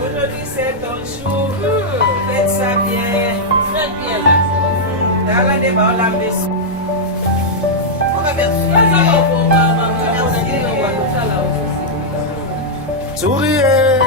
Aujourd'hui c'est ton jour, faites ça bien. Faites bien là. Dans la débat, la maison. Souriez.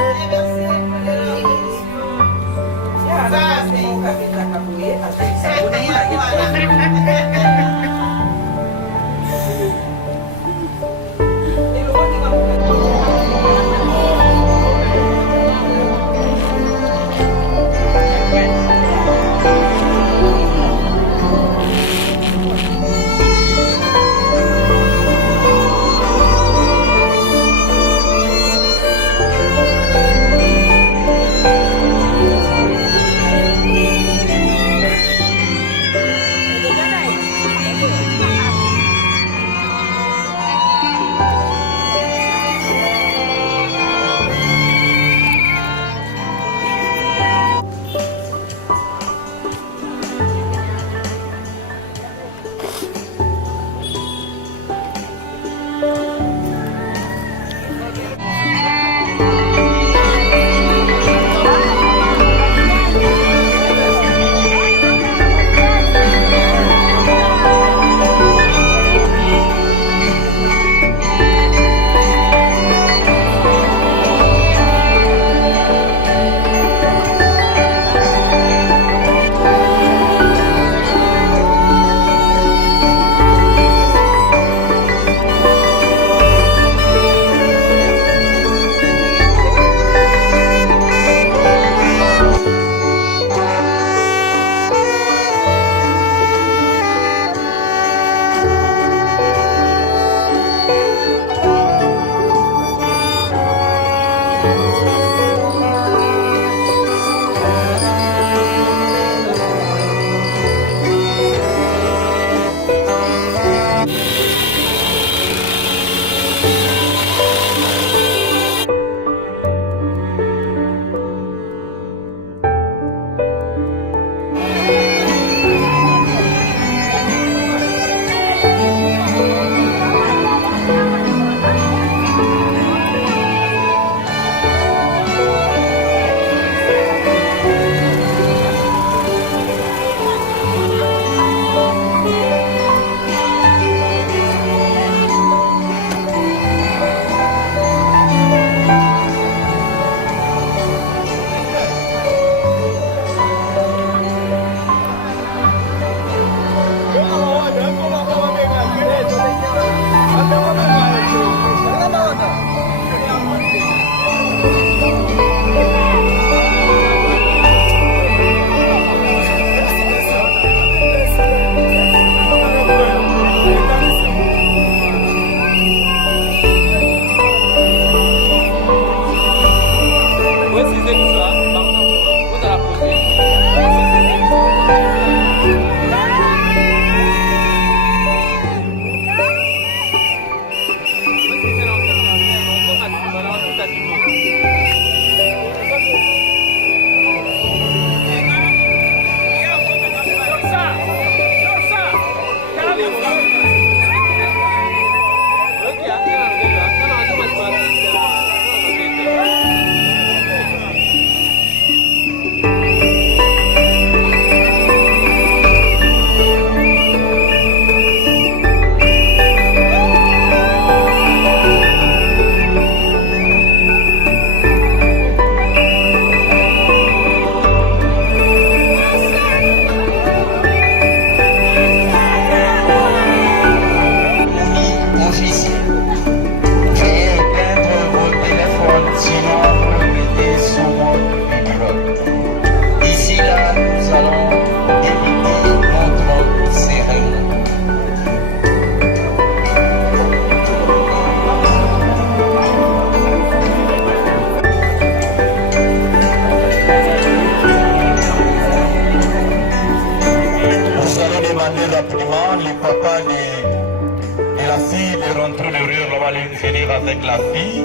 de la fille de rentrer de rire, on va aller venir avec la fille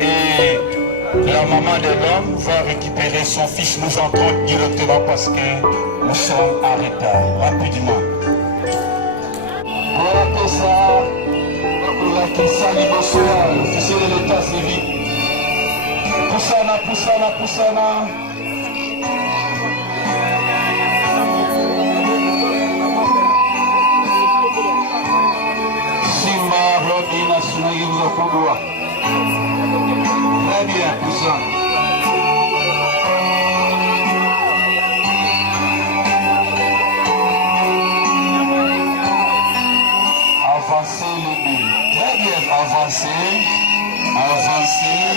et la maman de l'homme va récupérer son fils. Nous entrons directement parce que nous sommes en retard. Rapidement. Voilà ça. La Kissa Libosoa, l'officier de l'état civil. Poussana, Poussana, Poussana. Simba, Robina, Sunaïza, Pougoua. Très bien, Poussana. Avancez les billes. Très bien, avancez. Avancez.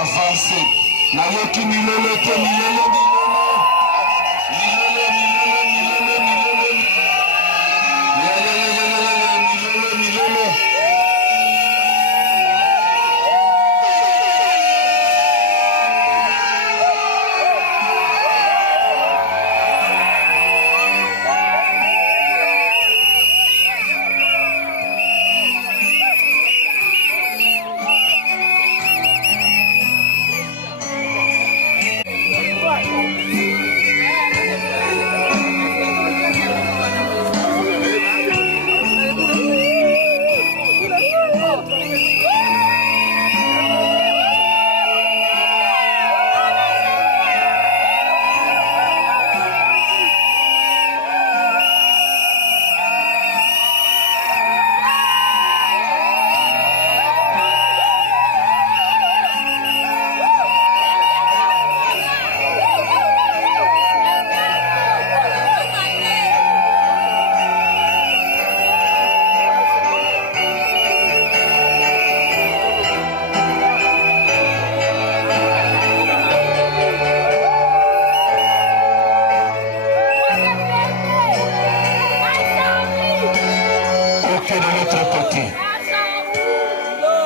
Avancez. Nayoki milolo te milolo milolo. Milolo milolo milolo milolo. Milolo milolo milolo.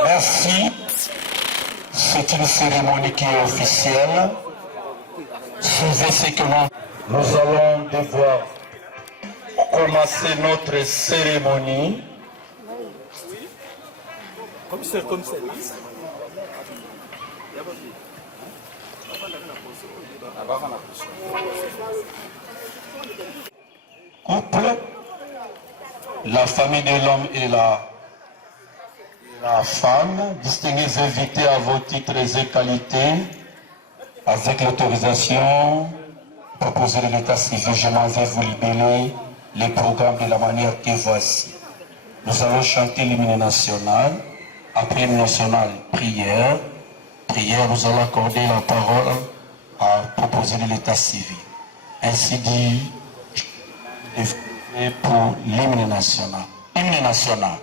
Merci. C'est une cérémonie qui est officielle. Suivez ce que nous allons devoir commencer notre cérémonie. Commissaire. Couple, la famille de l'homme et la femme, distingués invités à vos titres et qualités, avec l'autorisation proposée de l'état civil, je m'en vais vous libérer les programmes de la manière que voici. Nous allons chanter l'hymne national. Après l'hymne national, prière. Prière, nous allons accorder la parole à proposer de l'état civil. Ainsi dit, pour l'hymne national. Hymne national.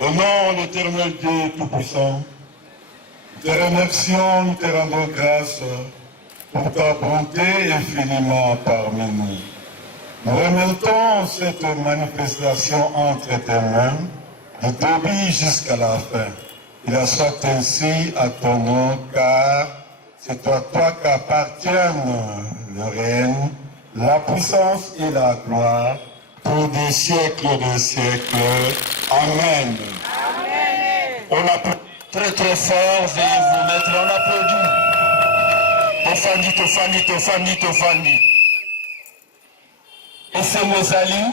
Au nom de l'Éternel Dieu Tout-Puissant, nous te remercions, nous te rendons grâce pour ta bonté infiniment parmi nous. Nous remettons cette manifestation entre tes mains, du début jusqu'à la fin. Il en soit ainsi à ton nom, car c'est à toi qu'appartiennent le règne, la puissance et la gloire, pour des siècles des siècles. Amen. Amen. On applaudit très très fort, veuillez vous mettre, on applaudit. Tofandi, Tofandi, Tofandi, Tofandi. Et c'est Mozali.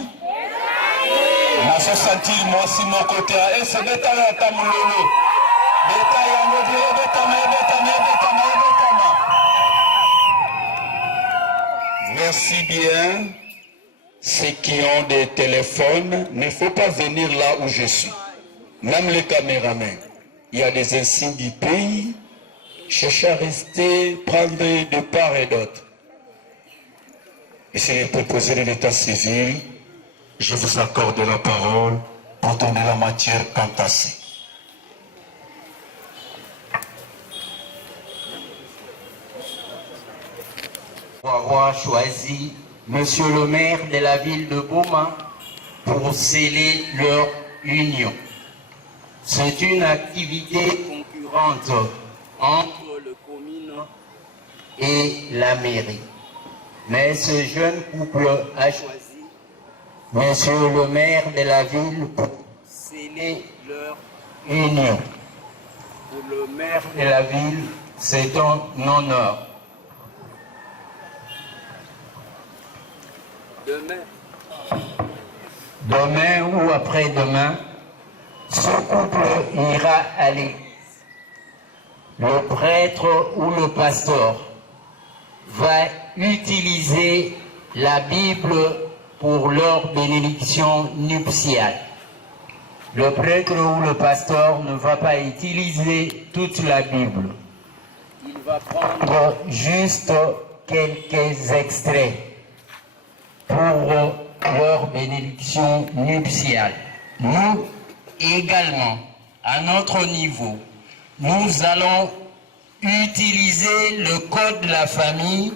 Naso sentir moi si mon côté. Et c'est Betala Tamulolo. Betaya Mobile, Betama, Betama, Betama, Betama. Merci bien. Ceux qui ont des téléphones, il ne faut pas venir là où je suis. Même les caméramans. Il y a des insignes du pays. Cherchez à rester, prendre de part et d'autre. Essayez de proposer de l'état civil. Je vous accorde la parole pour donner la matière entassée. Pour avoir choisi Monsieur le maire de la ville de Boma pour sceller leur union. C'est une activité concurrente entre le commune et la mairie. Mais ce jeune couple a choisi Monsieur le maire de la ville pour sceller leur union. Pour le maire de la ville, c'est un honneur. Demain ou après-demain, ce couple ira à l'église. Le prêtre ou le pasteur va utiliser la Bible pour leur bénédiction nuptiale. Le prêtre ou le pasteur ne va pas utiliser toute la Bible. Il va prendre juste quelques extraits pour leur bénédiction nuptiale. Nous également, à notre niveau, nous allons utiliser le code de la famille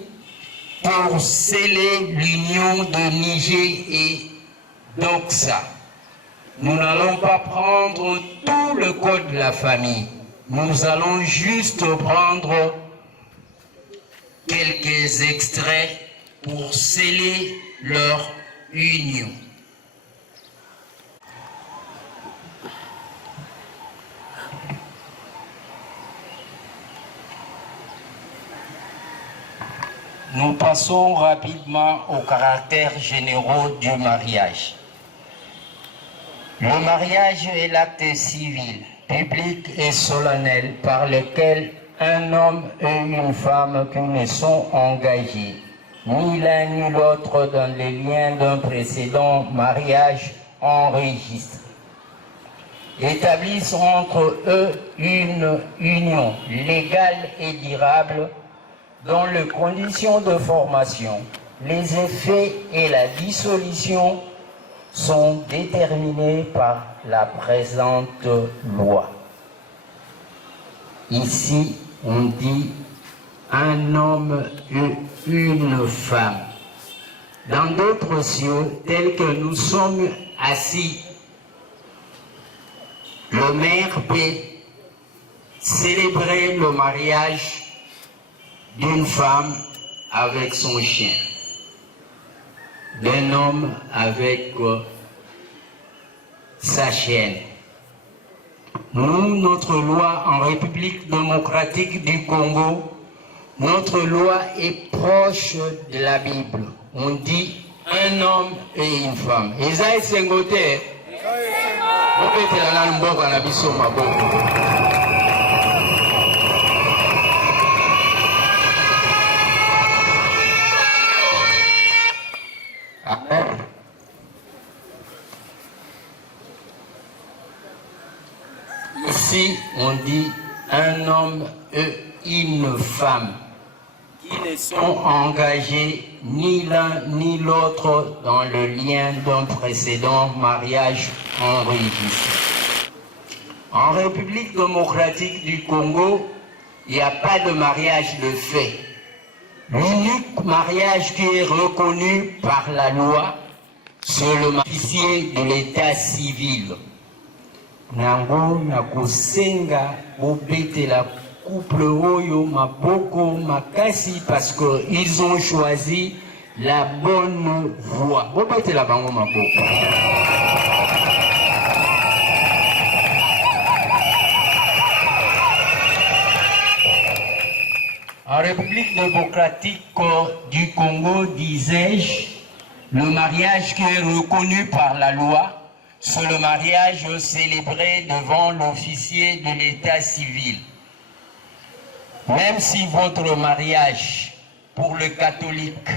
pour sceller l'union de Niger et d'Oxa. Nous n'allons pas prendre tout le code de la famille. Nous allons juste prendre quelques extraits pour sceller leur union. Nous passons rapidement aux caractères généraux du mariage. Le mariage est l'acte civil, public et solennel par lequel un homme et une femme qui ne sont engagés, ni l'un ni l'autre dans les liens d'un précédent mariage enregistré, établissent entre eux une union légale et durable dont les conditions de formation, les effets et la dissolution sont déterminés par la présente loi. Ici, on dit un homme et une femme. Dans d'autres cieux, tels que nous sommes assis, le maire peut célébrer le mariage d'une femme avec son chien, d'un homme avec sa chienne. Nous, notre loi en République démocratique du Congo, notre loi est proche de la Bible. On dit un homme et une femme. Esaïe Sengote, vous mettez la langue boka na biso maboko. Amen. Ici, on dit un homme et une femme qui ne sont engagés ni l'un ni l'autre dans le lien d'un précédent mariage enregistré. En République démocratique du Congo, il n'y a pas de mariage de fait. L'unique mariage qui est reconnu par la loi, c'est le officier de l'état civil. Nango na kusenga bobete la couple oyo maboko makasi parce qu'ils ont choisi la bonne voie. Bobete la bango maboko. En République démocratique du Congo, disais-je, le mariage qui est reconnu par la loi, c'est le mariage célébré devant l'officier de l'état civil. Même si votre mariage pour le catholique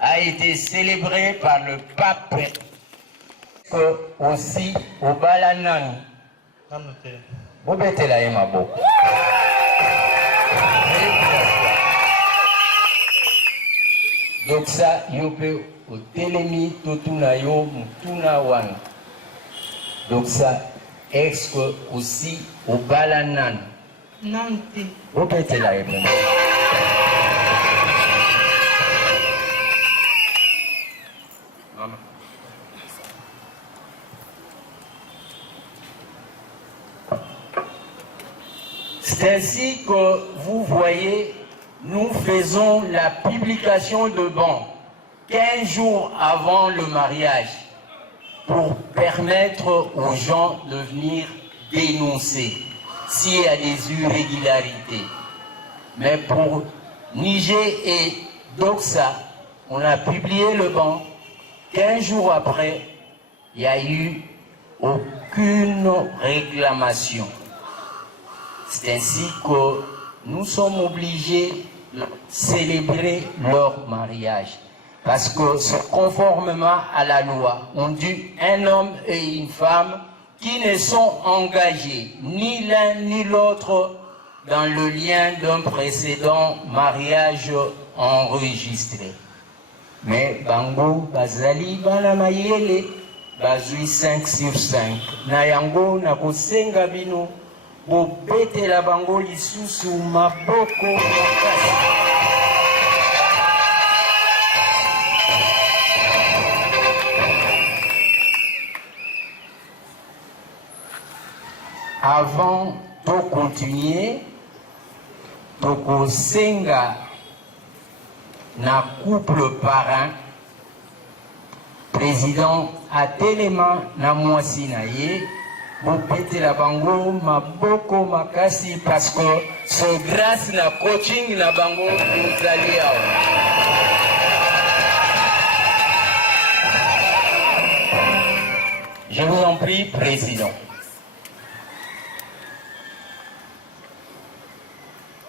a été célébré par le pape, aussi au Balanan, donc ça, yope au telemi totuna yo mutuna wana. Donc ça, est-ce que aussi au balanan? Nante. Vous pétez la réponse. C'est ainsi que vous voyez, nous faisons la publication de bans 15 jours avant le mariage pour permettre aux gens de venir dénoncer s'il y a des irrégularités. Mais pour Niger et Doxa, on a publié le ban. 15 jours après, il n'y a eu aucune réclamation. C'est ainsi que nous sommes obligés de célébrer leur mariage. Parce que conformément à la loi, on dit un homme et une femme qui ne sont engagés ni l'un ni l'autre dans le lien d'un précédent mariage enregistré. Mais Bango, Bazali, Banamayele, Bazui 5 sur 5. Nayango, Nakosenga Bino, Bobete la Bango, Lisusu, Maboko, Makasi. Avant de continuer, Toko Senga na couple parrain, président Atelema na mwasi na ye, Bopete la bango maboko makasi parce que c'est grâce na coaching na bango nous allons. Je vous en prie, président.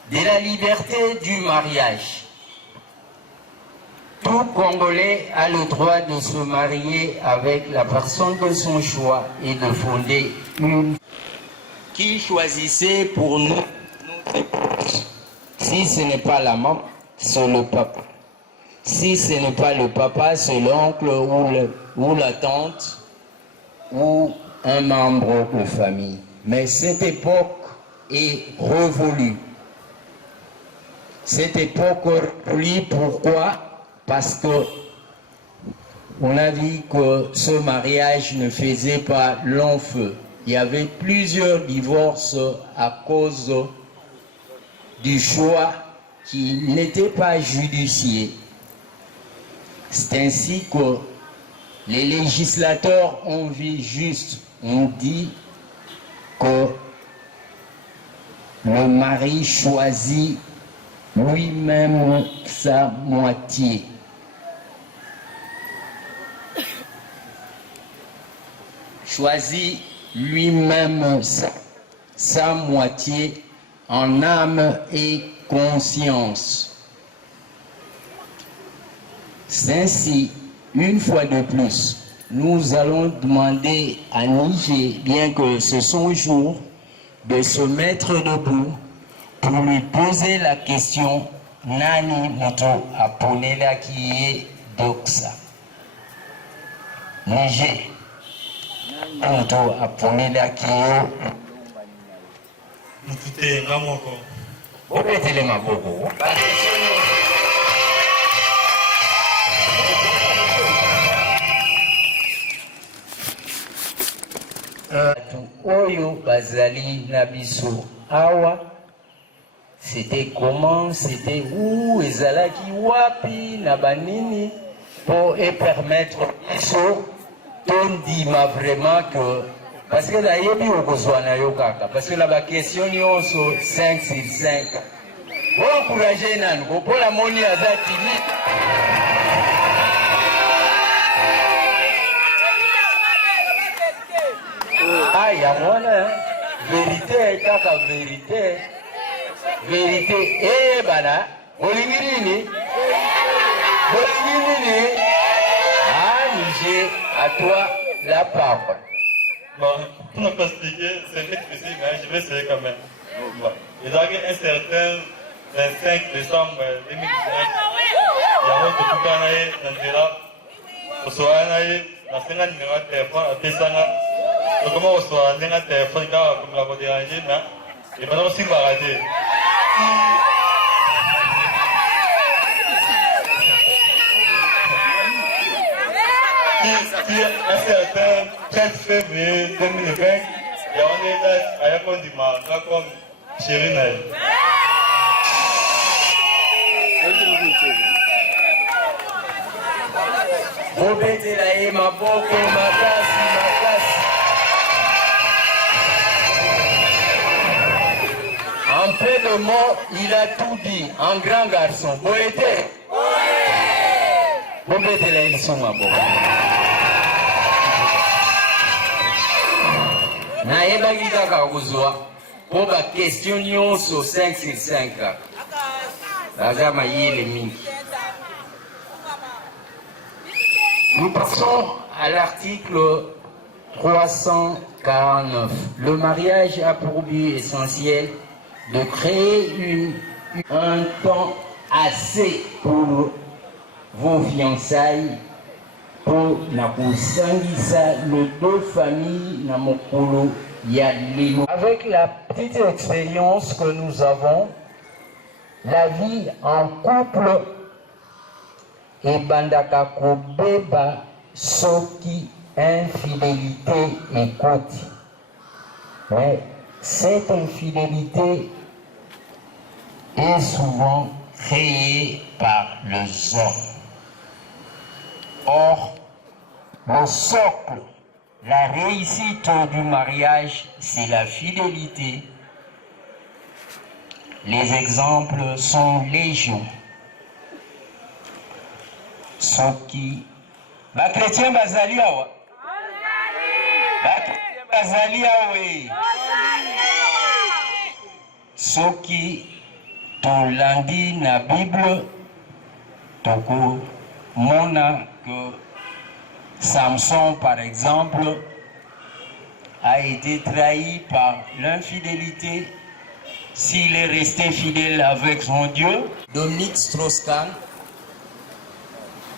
De la liberté du mariage. Tout Congolais a le droit de se marier avec la personne de son choix et de fonder une qui choisissait pour nous notre épouse. Si ce n'est pas la maman, c'est le papa. Si ce n'est pas le papa, c'est l'oncle ou la tante ou un membre de famille. Mais cette époque est révolue. Cette époque révolue, pourquoi? Parce que on a vu que ce mariage ne faisait pas long feu. Il y avait plusieurs divorces à cause du choix qui n'était pas judiciaire. C'est ainsi que les législateurs ont vu juste, on dit que le mari choisit lui-même sa moitié. Choisit lui-même sa moitié en âme et conscience. C'est ainsi, une fois de plus, nous allons demander à Niger, bien que ce soit un jour, de se mettre debout pour lui poser la question Nani Moto Aponela qui est Doxa. Niger. Moto Aponela qui est. Mutute Ngamoko. Obetele Maboko. bazali nabiso awa, c'était comment, c'était où, ezalaki wapi, nabanini, pour permettre biso, tondima vraiment que, parce que la yebi okozwa na yo kaka, parce que la question nyonso 5 sur 5. Bon encourager nanu, pour la moni aza timide. Ah, il y a moi là, vérité, kaka vérité. Vérité, eh bana, Bolingini, ah Niger, à toi la parole. Bon, pour ne pas expliquer, c'est vrai que mais je vais essayer quand même. Bon. Il y a un certain 25 décembre 2019, il y a un autre coup d'année, au soir, la semaine numéro de téléphone, à Pessana, comment au soir, un téléphone, comme la voie dérangée, mais il va aussi barader. Un certain 13 février 2020, il y a un état à Yakondima, comme chérie Naël. Robetelaye maboko makasi makasi. En peu de mots, il a tout dit, un grand garçon. Boété. Robetelaye ils sont maboko. Naebaki kaka kozwa po ba question nyonso 5 sur 5 kaka. Naza mayele mingi. Nous passons à l'article 349. Le mariage a pour but essentiel de créer un temps assez pour vos fiançailles, pour na kusangisa le deux familles na mokolo ya lelo. Avec la petite expérience que nous avons, la vie en couple et bandaka kobeba soki infidélité écoute. Mais cette infidélité est souvent créée par les hommes. Or, le socle, la réussite du mariage, c'est la fidélité. Les exemples sont légion. Soki ba chrétien bazali awa ba chrétien bazali awe soki tolandi na Bible toko mona que Samson par exemple a été trahi par l'infidélité. S'il est resté fidèle avec son Dieu, Dominique Strauss-Kahn,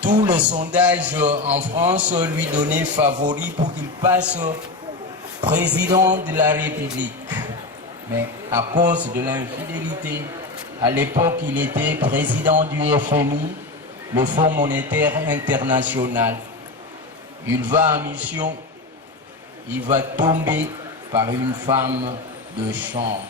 tous les sondages en France lui donnaient favori pour qu'il passe président de la République. Mais à cause de l'infidélité, à l'époque il était président du FMI, le Fonds monétaire international. Il va en mission, il va tomber par une femme de chambre.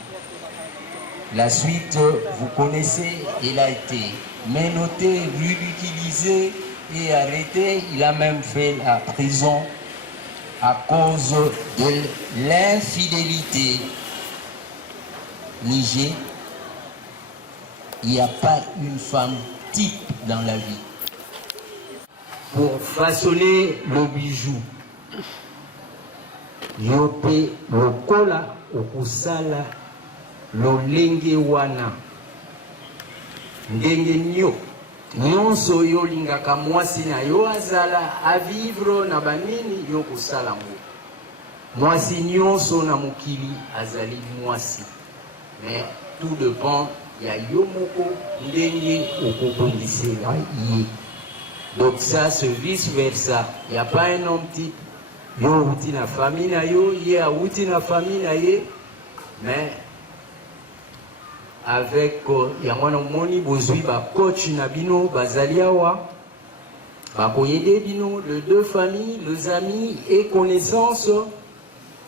La suite, vous connaissez, il a été menotté, ridiculisé et arrêté. Il a même fait la prison à cause de l'infidélité. Niger, il n'y a pas une femme type dans la vie. Pour façonner le bijou, yope lokola okusala lolenge wana ndenge nyo nyonso yo lingaka mwasi na yo azala a vivre na banini yo kusala ngo mwasi nyonso na mokili azali mwasi, mais tout dépend ya yo moko ndenge okobongisela ye. Donc ça c'est vice versa. Il n'y a pas un homme type. Yo outi na famille na yo, ye a outi na famille na ye, mais avec yango na moni bozwi ba coach na bino bazali awa ba koyede bino les deux familles, les amis et connaissances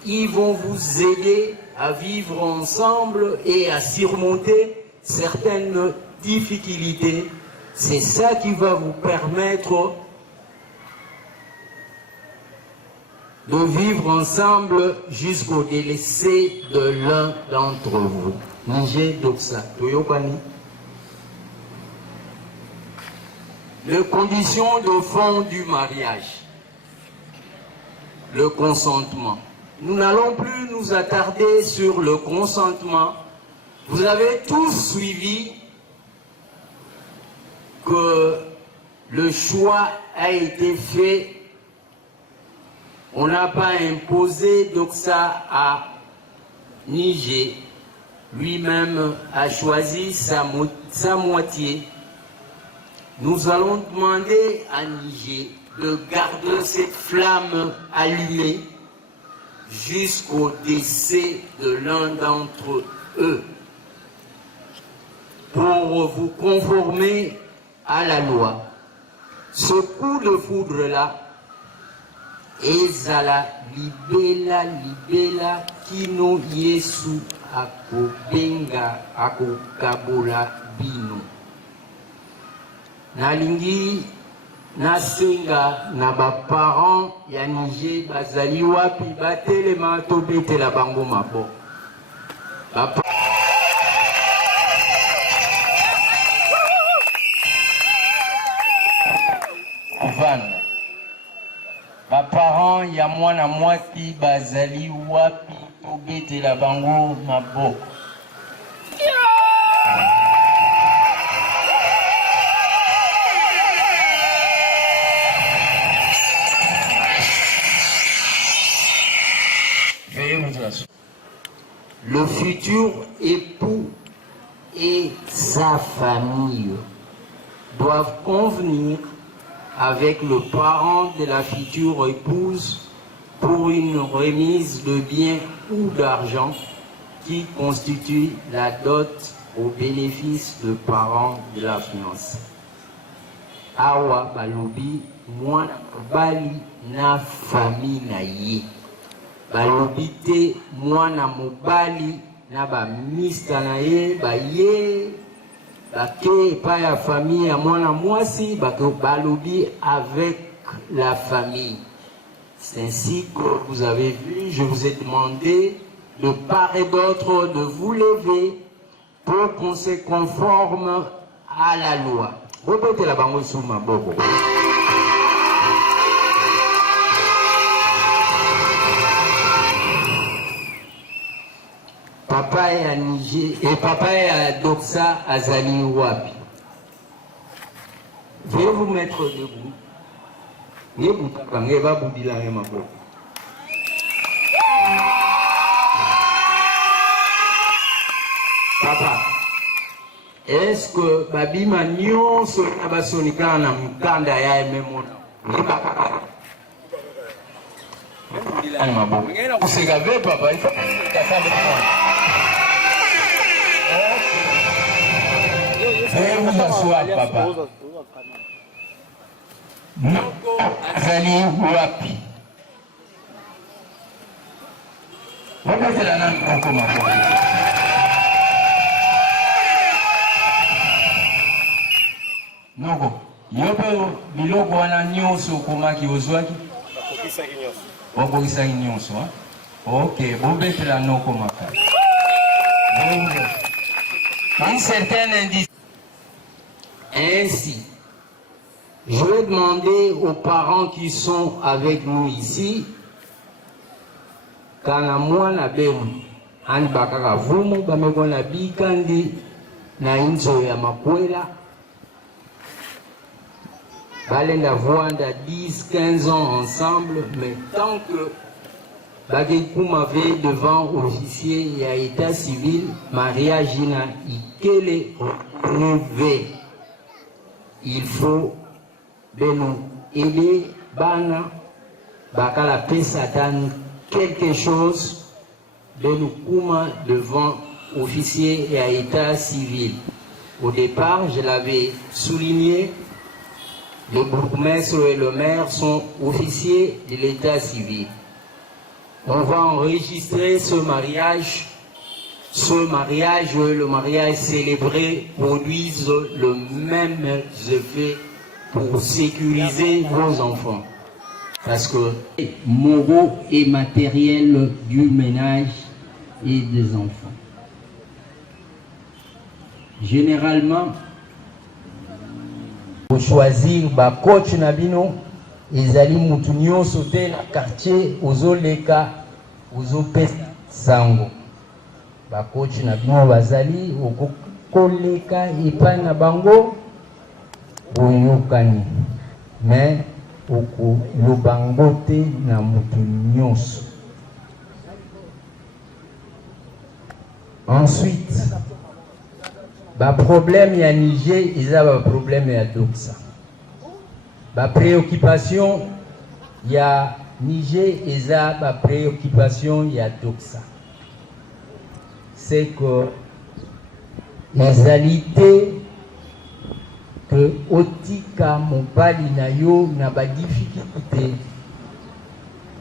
ils vont vous aider à vivre ensemble et à surmonter certaines difficultés. C'est ça qui va vous permettre de vivre ensemble jusqu'au décès de l'un d'entre vous. Niger Doxa, Toyokani. Les conditions de fond du mariage. Le consentement. Nous n'allons plus nous attarder sur le consentement. Vous avez tous suivi que le choix a été fait. On n'a pas imposé Doxa à Niger. Lui-même a choisi sa moitié. Nous allons demander à Niger de garder cette flamme allumée jusqu'au décès de l'un d'entre eux pour vous conformer à la loi. Ce coup de foudre-là, ezala libela kino Yesu akobenga akokabola bino. Nalingi nasenga na parents ya Niger bazali wapi batelema to betela bango mabo. Parents ya mwana mwasi bazali wapi tobetela bango maboko. Le futur époux et sa famille doivent convenir avec le parent de la future épouse pour une remise de biens ou d'argent qui constitue la dot au bénéfice de parents de la fiancée. Awa balobi mwana bali na famille na ye. Balobi te mwana mobali na ba mista na ye ba ye. Bake pas la famille à mwana mwasi balobi avec la famille. C'est ainsi que vous avez vu, je vous ai demandé de part et d'autre de vous lever pour qu'on se conforme à la loi. Répétez la bango sous ma bobo. Papa est à Niger et papa est à Doxa Azali Wapi. Veuillez vous mettre debout. Papa, est-ce que Babima nyonso nabasonika na mkanda ya ememona? Vous savez, papa, il faut que veuillez vous asseoir, papa. Azali wapi? Répétez la langue en commun. Noko, yope biloko wana nyonso komaki ozwaki? Okokisaki nyonso, hein? Ok, bobetela noko makasi. Un certain indice. Ainsi, je vais demander aux parents qui sont avec nous ici, kana mwana bemu, ani bakaka vumu, bamekona bikandi, na inzo ya makwela, balenda voanda 10-15 ans ensemble, mais tant que Bagekou m'avait devant officier et à état civil, mariage na ikele relevé. Il faut nous aider, bana, bakala pesatan quelque chose, de nous kouma devant officier et à état civil. Au départ, je l'avais souligné, le bourgmestre et le maire sont officiers de l'état civil. On va enregistrer ce mariage. Le mariage célébré produise le même effet pour sécuriser vos enfants. Parce que moraux et matériels du ménage et des enfants. Généralement, pour choisir ba coach nabino, ezali mutu nyonso te na quartier ozoleka ozopesa sango. Ba coach nabino bazali okoleka epai na bango boyokani. Mais okolobango te na mutu nyonso. Ensuite, ba problème ya Niger, ils ont un problème ya Doxa. Ba préoccupation ya Niger, ils ont ba préoccupation ya Doxa. C'est que les alités que otika mobali na yo na ba difficulté,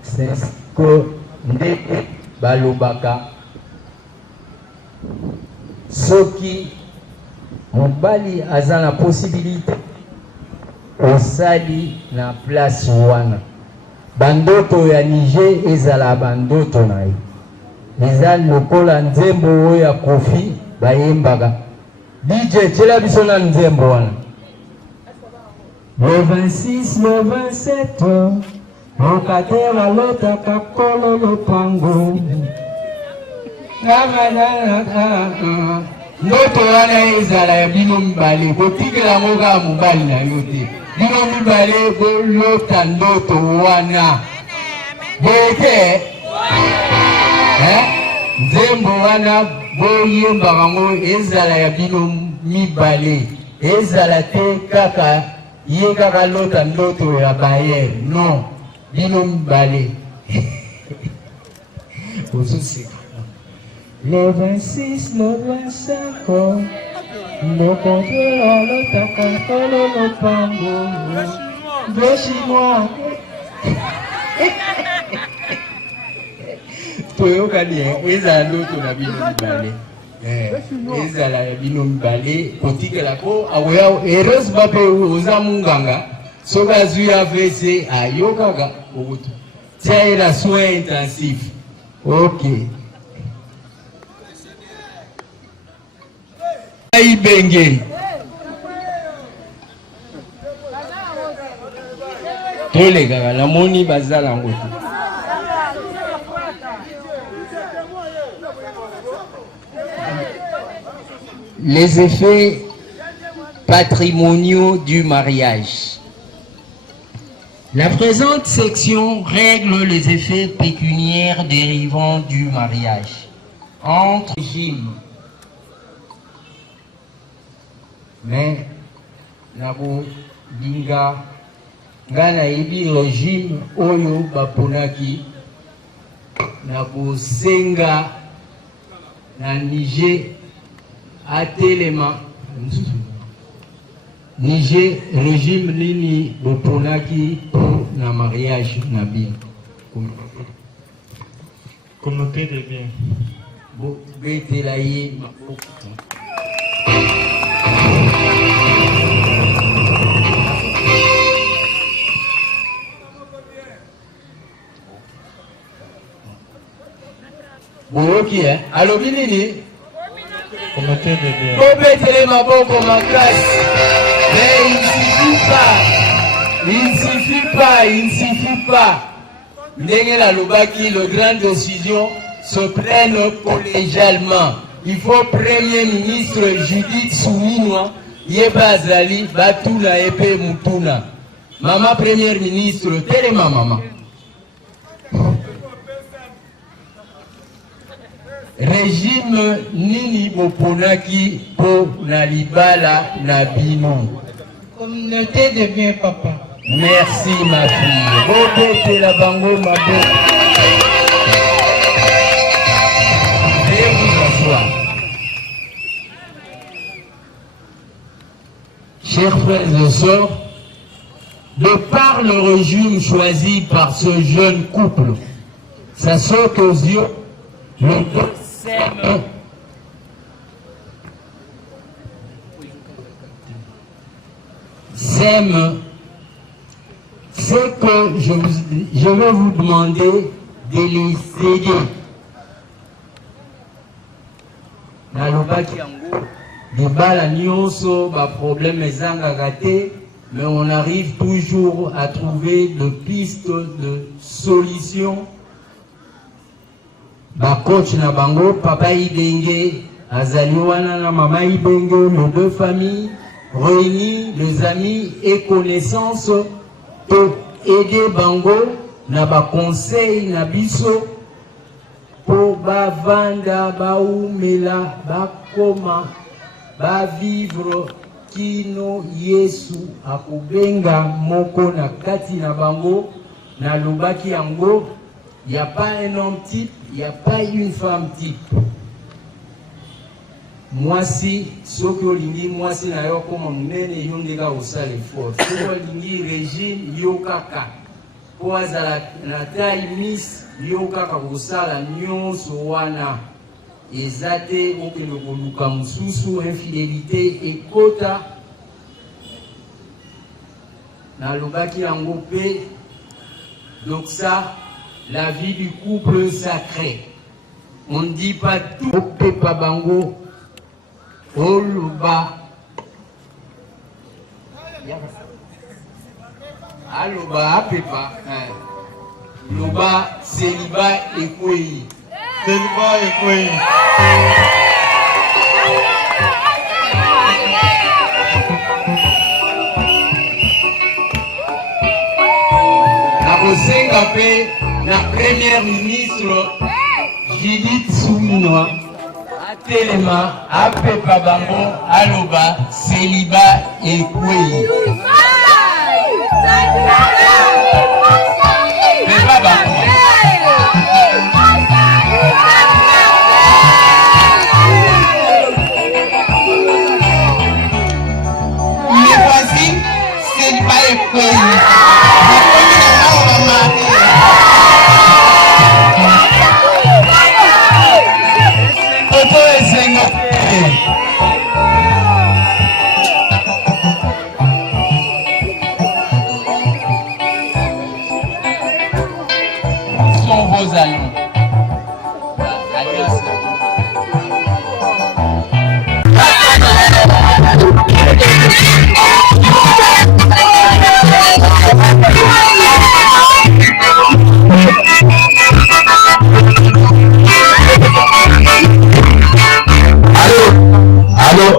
c'est que ndeke balobaka soki mobali aza na possibilité osali na place wana bandoto ya Niger ezala bandoto na ye eza lokola nzembo oyo ya Kofi bayembaka DJ tshela biso na nzembo wana le 26 le 27 okatela lotaka kolo lopango ndoto wana ezala ya bino mibale kotikela moka mobali na yo te bino mibale bolota ndoto wana boye te nzembo wana boyembaka ngo ezala ya bino mibale ezala te kaka ye kaka lota ndoto ya bayer non bino mibale ososika le 26, le 25, le contrôle, le tacancolo, le pango, le chinois. Toyoka bien, ezala ndoto na bino mibale. Ezala ya bino mibale, kotikela ko awoya heureuse bape oza munganga, soki azwi AVC ayokaka okutu. Tia ela soin intensif. Ok. Ibenge tole kaka na moni bazala ngoto les effets patrimoniaux du mariage. La présente section règle les effets pécuniaires dérivant du mariage entre régimes. Mais nabo dinga ngana ibi régime oyo baponaki nabo senga na Niger atelema Niger régime nini baponaki na mariage na bien communauté de biens bo betela ye Boyoki, alors nini? communauté de biens. Kobetele maboko makasi. Mais il ne suffit pas. Ndenge la lobaki, le grande décision se prenne collégialement. Il faut Premier ministre Judith Suminwa, Yebazali, Batuna Epe Mutuna. Maman Premier ministre, Telema maman. Régime nini boponaki po na libala na bino. Communauté de bien papa. Merci ma fille. Bobote la bango ma bo. Veuillez vous asseoir. Chers frères et sœurs, de par le régime choisi par ce jeune couple, Ça saute aux yeux, les deux s'aiment. C'est que je vais vous demander de les aider. Nalobaki yango, debala nyonso, ba problème ezanga gâté, mais on arrive toujours à trouver de pistes de solutions. Ba coach na bango, papa Ibenge, azali wana na mama Ibenge, nos deux familles réunis, les amis et connaissances, pour aider bango na ba conseil na biso pour ba vanda ba umela ba koma ba vivre kino Yesu akubenga moko na kati na bango. Na lobaki yango, il n'y a pas un homme type, il n'y a pas une femme type. Moi si soki olingi mwasi na yo koma munene yo ndeka osala effort. Soki olingi régime yo kaka po azala na taille miss yo kaka kosala nyonso wana. Eza te okende koluka mosusu infidélité ekota. Nalobaki yango mpe. Donc ça, la vie du couple sacré. On ne dit pas tout. Pepa bango. Oluba. Aloba pepa. Loba célibat et kouyi. Célibat et kouyi. Nakosenga pe la première ministre Judith Souminoa atelema apepa bango aloba célibat et kouyi. Pepa bango. Mais voici célibat et kouyi. Sont vos allons.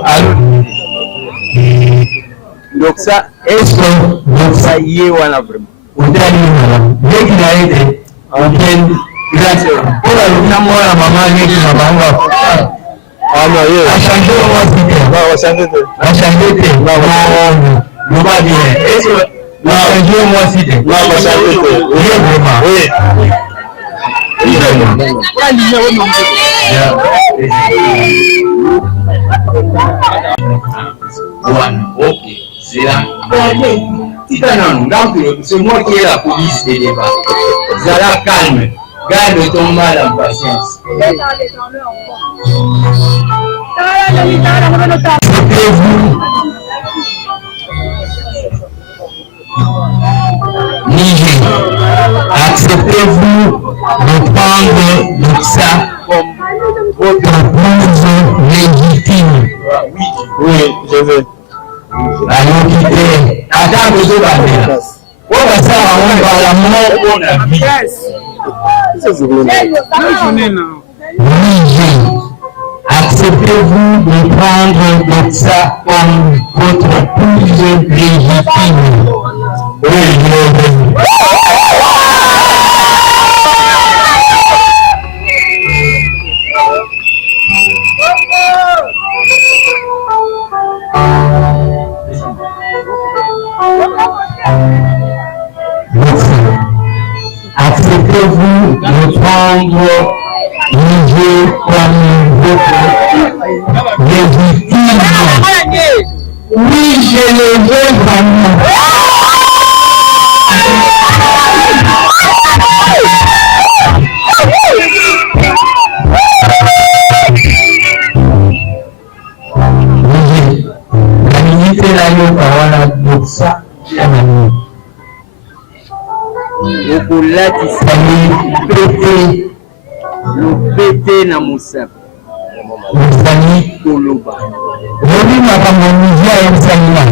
Allô. Donc ça, est-ce que ça y est ou en a vraiment? Au dernier, dès qu'il a été en pleine grâce, pour la maman, ah non, a changé a changé non, pas bien. Est-ce que a changé moi cité? Non, pas changé Ok, c'est là. C'est moi qui ai la police des débats. Zala calme, garde ton mal en patience. Acceptez-vous de prendre ça comme votre épouse légitime? Oui, je veux. Allons quitter. Attends, vous avez on va ça à la mort, on a vie. Acceptez-vous de prendre ça comme votre épouse légitime? Oui, je veux. Acceptez-vous de prendre Dieu comme votre légitime? Oui, je le veux vraiment. okolatisa pete lopete na mosapi mosali koloba lobi makambo mizia ya mosalina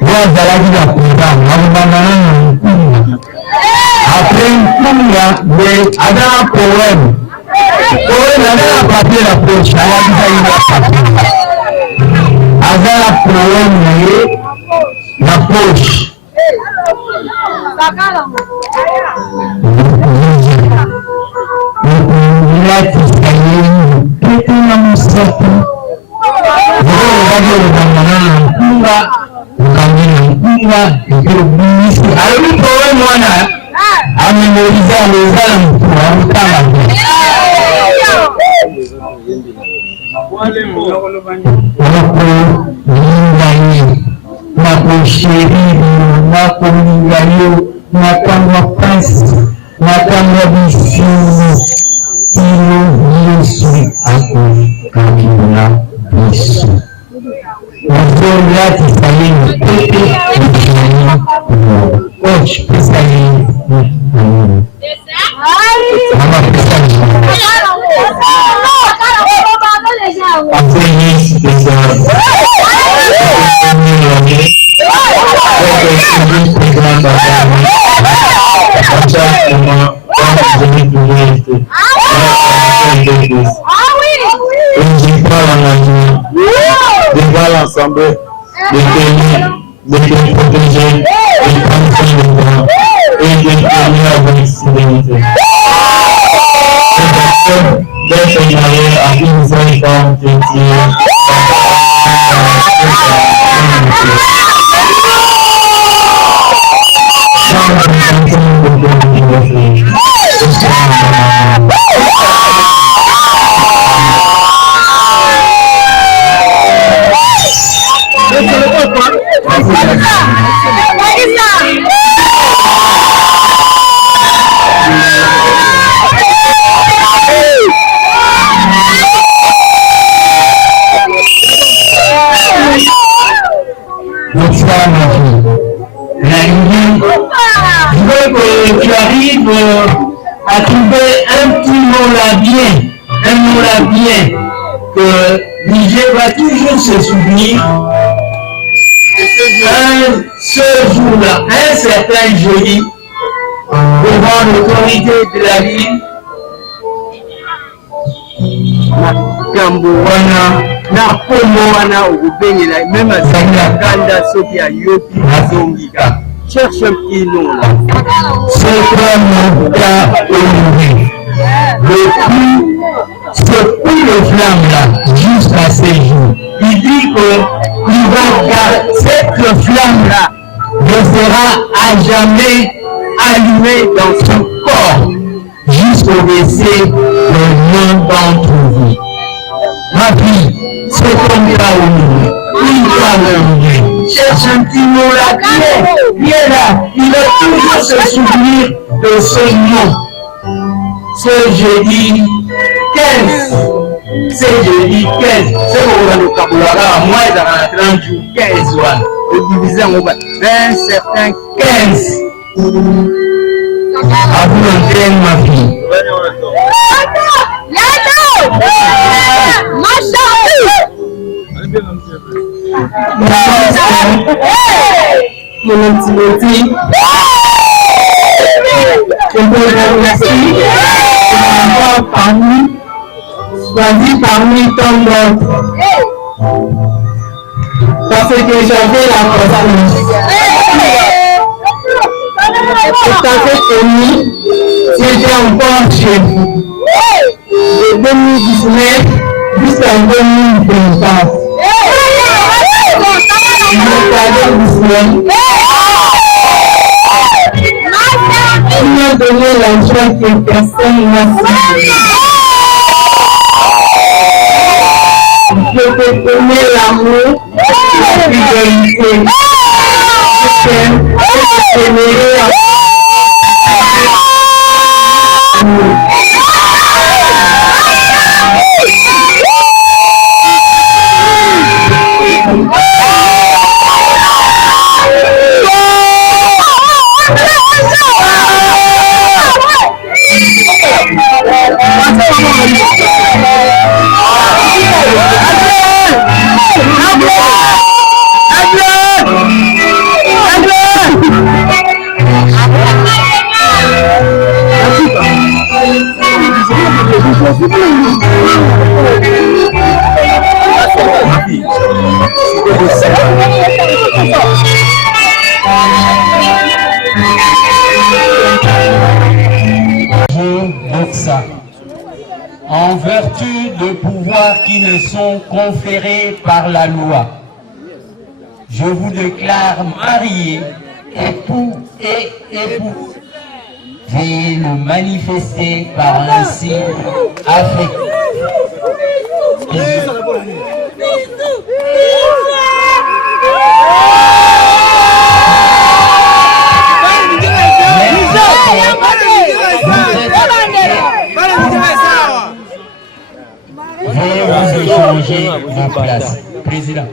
yo azalaki na programme akobanda na nkunga apres nkunga aza na poème aza na papier na poche alakisaki na papier aza na poème na ye na poche latisa ye pete na mosapi okoki olobanda na nkunga okangi na nkunga ekolobimisi alobi poème wana amemorize aleza na motu akotanga nakolinga ye nakosheriri nakolinga yo nakangwa pasi nakangwa bisini kino yesu akokamina biso ozolatisa ye pete ezali coach pesa ye mama pesa ensemble de tenir, de te protéger, de prendre soin de toi et de tenir avec sérénité. D'être marié à une seule femme chrétienne. Tu arrives à trouver un petit mot là bien, que Niger va toujours se souvenir ce jour-là, un certain jeudi, devant l'autorité de la ville, na komo wana okubengela même azali na kanda soki ayoki azongika cherche un petit nom là. C'est comme cas élevé. Depuis le flamme là jusqu'à ces jours, il dit qu'il va garder cette flamme là restera à jamais allumée dans son corps jusqu'au décès de l'un d'entre vous. Ma fille, c'est comme ça aujourd'hui. Il va cherche un petit mot là, bien là. Il va toujours se souvenir de ce nom. Ce jeudi 15. C'est jeudi 15. C'est pour le vocabulaire. Moi, il y a 30 jours 15. Au divisé en 20 certains 15. À vous l'antenne, ma fille. Mon petit petit, je vous remercie de m'avoir choisi parmi tant d'autres, parce que j'avais la confiance. Tout à fait connu, j'étais encore chez vous. De 2019 jusqu'à 2024. Il m'a donné la joie que personne n'a su. Je te connais l'amour, la fidélité. Je t'aime, je t'aimerai à En vertu de pouvoirs qui ne sont conférés par la loi, je vous déclare mariés, époux et épouse. Veuillez le manifester par un signe affectif. Veuillez vous échanger vos places. Président.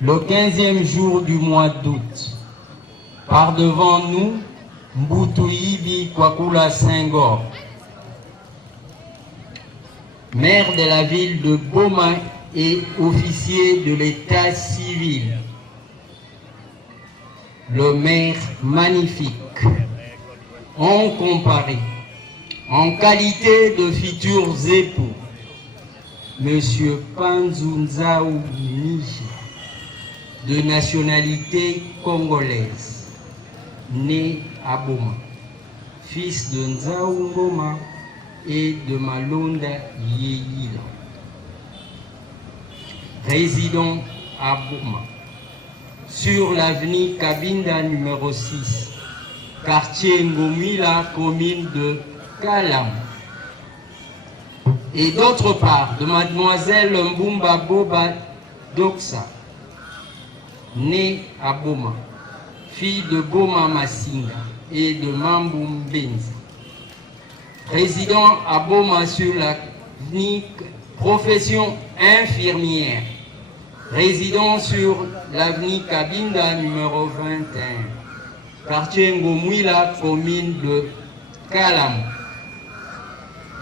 Le 15e jour du mois d'août, par devant nous, Mboutou-Yibi Kwakula Senghor, maire de la ville de Boma et officier de l'état civil. Le maire magnifique, ont comparé, en qualité de futurs époux, Monsieur Panzunzaou Nichi, de nationalité congolaise, né à Boma, fils de Nzaou Ngoma et de Malonda Yeyila, résident à Boma, sur l'avenue Kabinda numéro 6, quartier Ngomila, commune de Kalam. Et d'autre part, de mademoiselle Mbumba Boba Doksa, née à Boma, fille de Boma Massinga et de Mamboum Benzi, résident à Boma sur l'avenue profession infirmière, résident sur l'avenue Kabinda numéro 21, quartier Ngomila, commune de Kalam,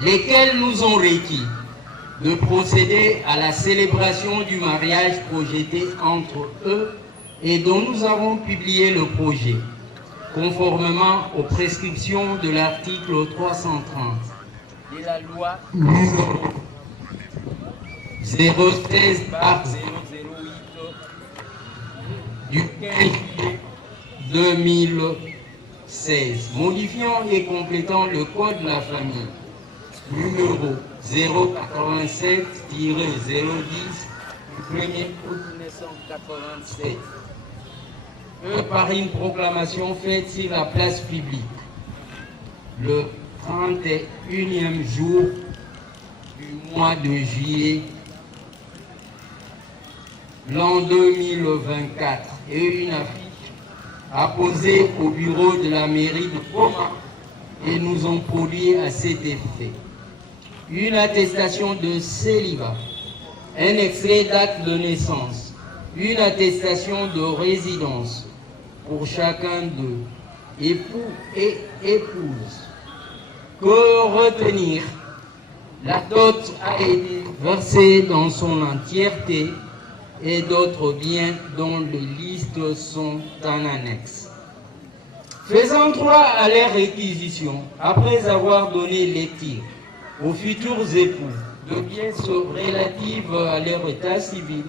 lesquels nous ont requis de procéder à la célébration du mariage projeté entre eux et dont nous avons publié le projet, conformément aux prescriptions de l'article 330 de la loi 013/008 du 15 juillet 2016, modifiant et complétant le code de la famille numéro 087-010 du 1er août 1987, par une proclamation faite sur la place publique le 31e jour du mois de juillet l'an 2024 et une affiche apposée au bureau de la mairie de Boma et nous ont produit à cet effet une attestation de célibat, un extrait d'acte de naissance, une attestation de résidence pour chacun d'eux, époux et épouse. Que retenir, la dot a été versée dans son entièreté et d'autres biens dont les listes sont en annexe. Faisant droit à leur réquisition, après avoir donné lecture aux futurs époux de biens relatifs à leur état civil,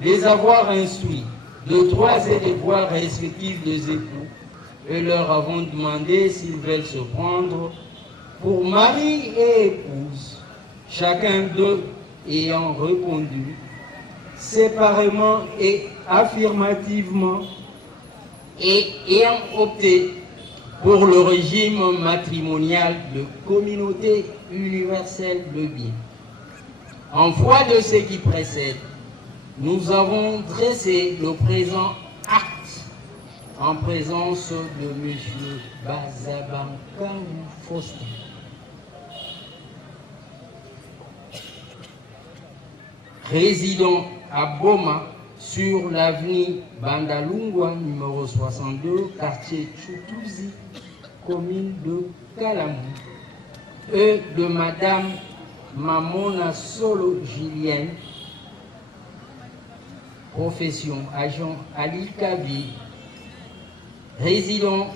les avoir instruits de droits et devoirs respectifs des époux, et leur avons demandé s'ils veulent se prendre pour mari et épouse, chacun d'eux ayant répondu séparément et affirmativement et ayant opté pour le régime matrimonial de communauté universelle de biens. En foi de ce qui précède, nous avons dressé le présent acte en présence de M. Bazabankan Faustin, résident à Boma sur l'avenue Bandalungwa, numéro 62, quartier Choutouzi, commune de Kalamou, et de Madame Mamona Solo Julienne, profession agent Ali Kabi, résident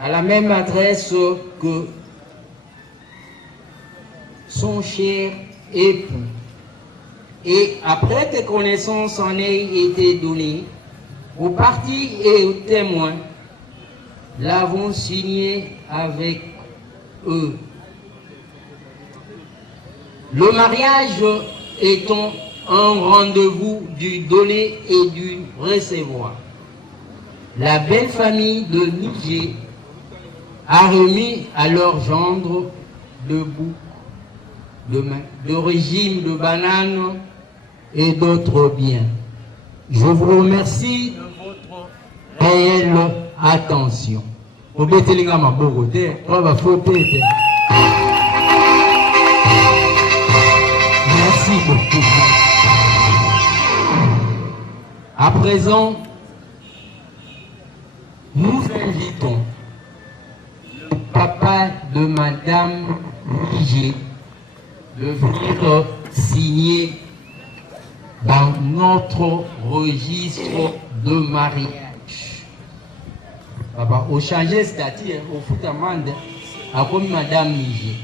à la même adresse que son cher époux. Et après que connaissance en ait été donnée, aux parties et aux témoins, l'avons signé avec eux. Le mariage étant un rendez-vous du donner et du recevoir, la belle famille de Niger a remis à leur gendre de bouc, de régime de bananes et d'autres biens. Je vous remercie de votre réelle attention. Merci beaucoup. À présent, nous invitons le papa de Madame Niger de venir signer dans notre registre de mariage. Papa, au changer statut, au foot amende, à comme Madame Niger.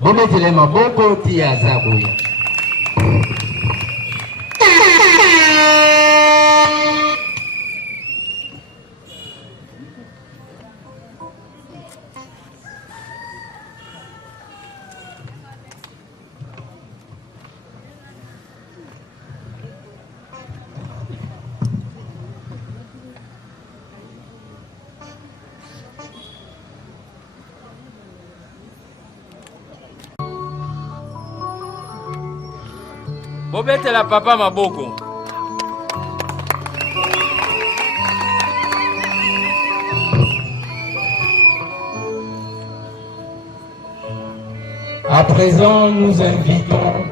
Bon, mettez-les ma boko tia zaboya. Bobete la papa maboko. À présent, nous invitons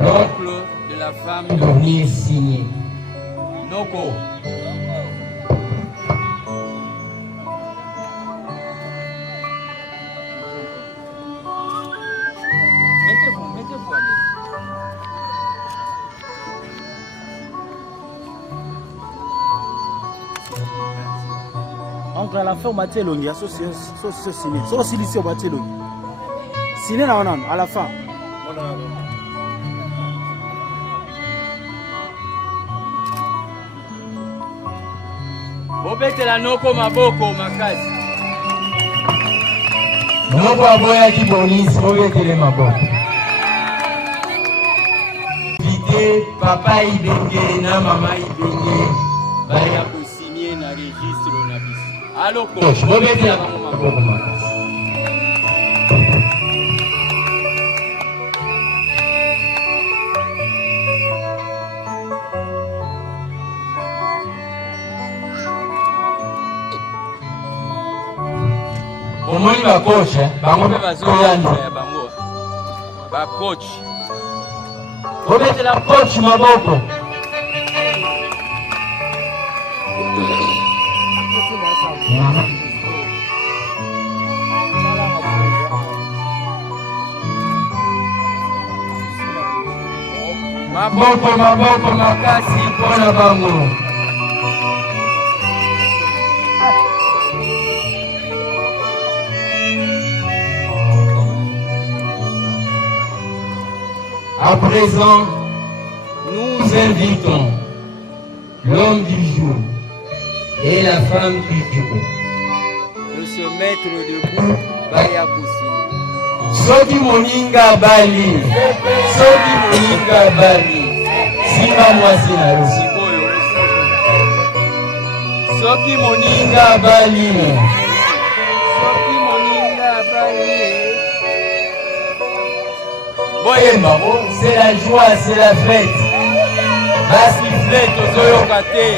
l'oncle de la femme de venir signer. Noko. Mettez-vous à l'aise. Oncle, à la fin, on m'a dit il y a signé. So ici, on m'a dit signé à la fin. Bobete la noko maboko makazi. Noko aboya kibonis, bobete le maboko. Vite, papa ibenge na mama ibenge. Baya kusigner na registre na biso. Allo ko. Bobete la maboko makazi. Omoni ba coach, bango bazoyanda ya bango. Ba coach. Bobete la coach maboko. Maboko makasi mpona bango. À présent, nous invitons l'homme du jour et la femme du jour De se mettre debout, baya kusini. Soki moninga bali, soki moninga bali, simba mwasi na yo. Sikoyo. Soki moninga bali, Soki moninga bali. boyemba, c'est la joie, c'est la fête. Basifle tozoyoka te.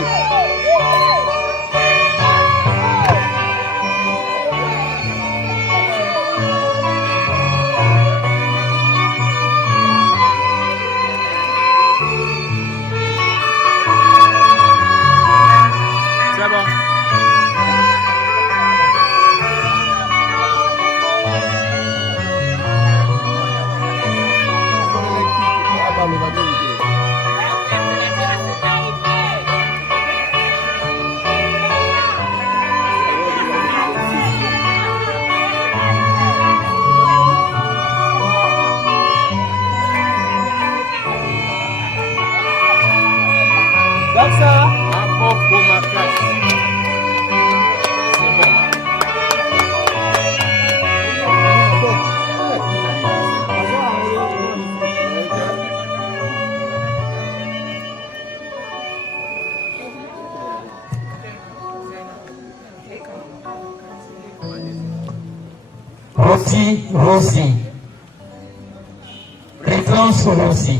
Rossi, Rossi. Référence Rossi.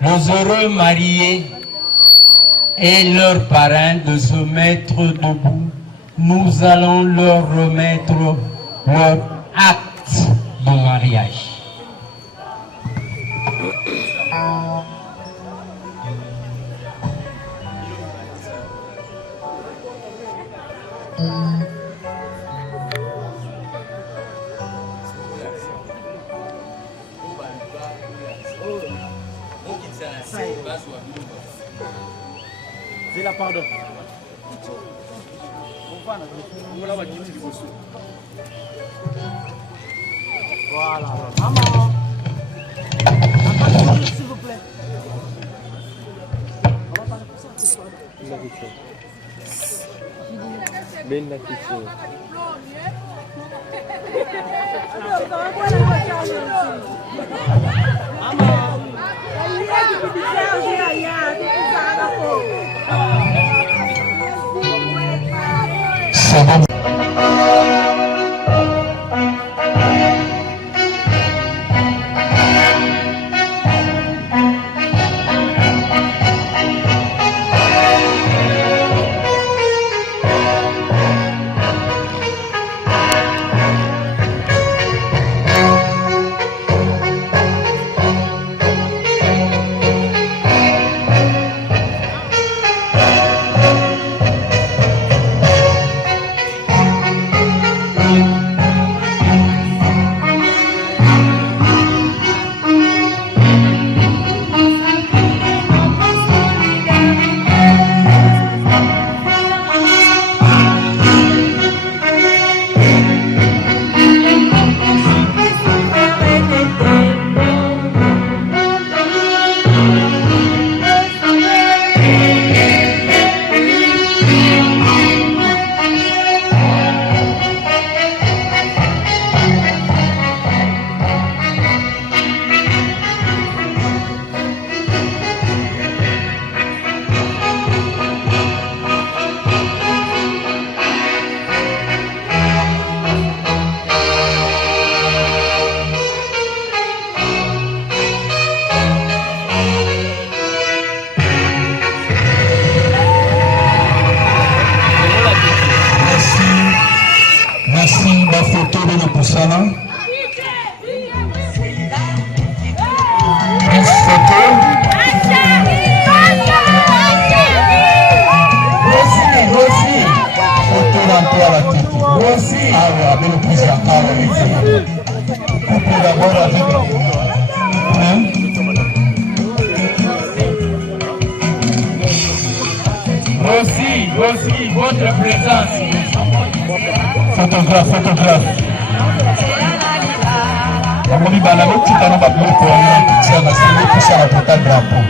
Les heureux mariés et leurs parrains de se mettre debout, nous allons leur remettre leur acte de mariage. C'est la pardon. Voilà. Maman. S'il vous plaît. Voici votre présence. Photographe. Amoni balalo kitana bablo ko ya sana sele kusha la pota drapeau.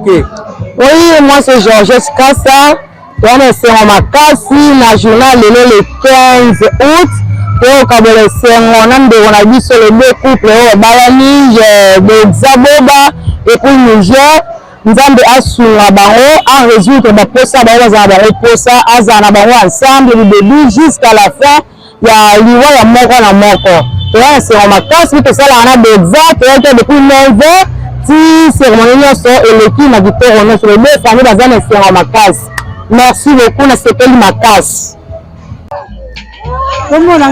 Ok. Oui, moi c'est Georgette Kassa. On est sur Makasi, la journal le 15 août. Et au Kabole Sengo, on a vu sur les deux couples, Balani, Zaboba et puis Niger. Nzambe asunga bango en résultat de posa bango za bango posa azana bango ensemble du début jusqu'à la fin ya liwa ya moko na moko. Et là c'est en Makasi que ça là on a des exacts depuis 9h si cérémonie nyonso eleki na victoire on sur les deux familles bazana c'est en Makasi. Merci beaucoup na sepeli Makasi. Comment on a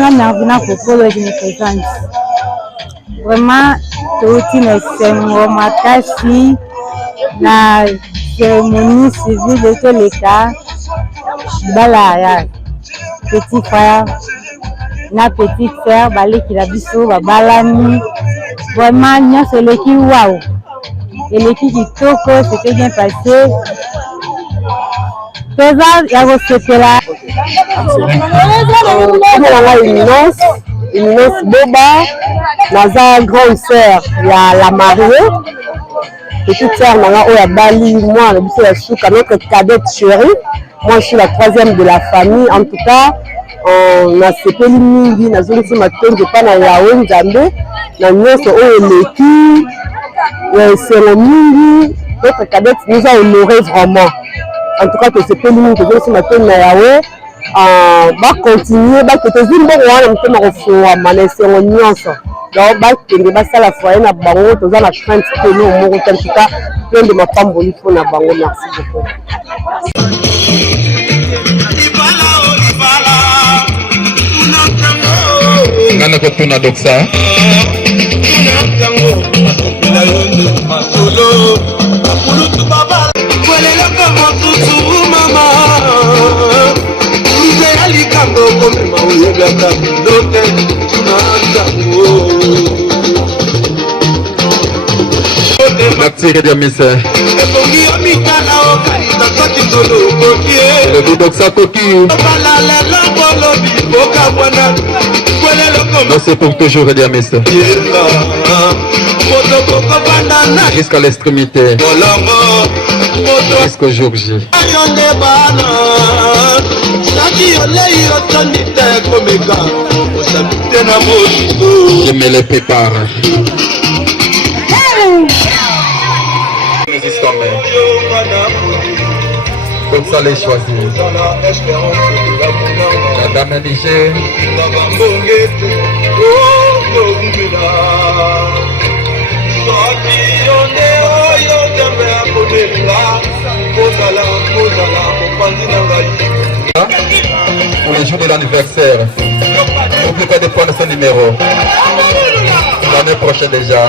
na kokolo qui me présente. Vraiment tout une sengo Makasi na cérémonie civile de tous les cas bala petit frère na petite sœur baleki la biso babalani vraiment nyonso eleki wow eleki kitoko c'était bien passé présent ya kosepela Eminence Boba naza grande sœur ya la mariée. Petite sœur Nanga Oya Bali, moi, notre cadette chérie. Moi, je suis la troisième de la famille. En tout cas, on a sepeli mingi, na zoli ma tenge pas na yawe nzambe, na nyonso oyo leki, c'est mingi. Notre cadette nous a honoré vraiment. En tout cas, que sepeli mingi, que zoli ma tenge na yawe, va continuer, va que tes îles vont me refaire manesser nyonso. Donc, bakende basala foyer na bango toza na crainte que nous moko en tout cas plein de ma femme boni pour na bango. Merci beaucoup. Nana ko tuna doksa merci Rediamisa le Dodoxa Koki non c'est pour toujours Rediamisa jusqu'à l'extrémité jusqu'au jour J. Je me les prépare. Comme ça les choisir. La dame Niger. Pour les jours de l'anniversaire, n'oubliez pas de prendre ce numéro. L'année prochaine déjà.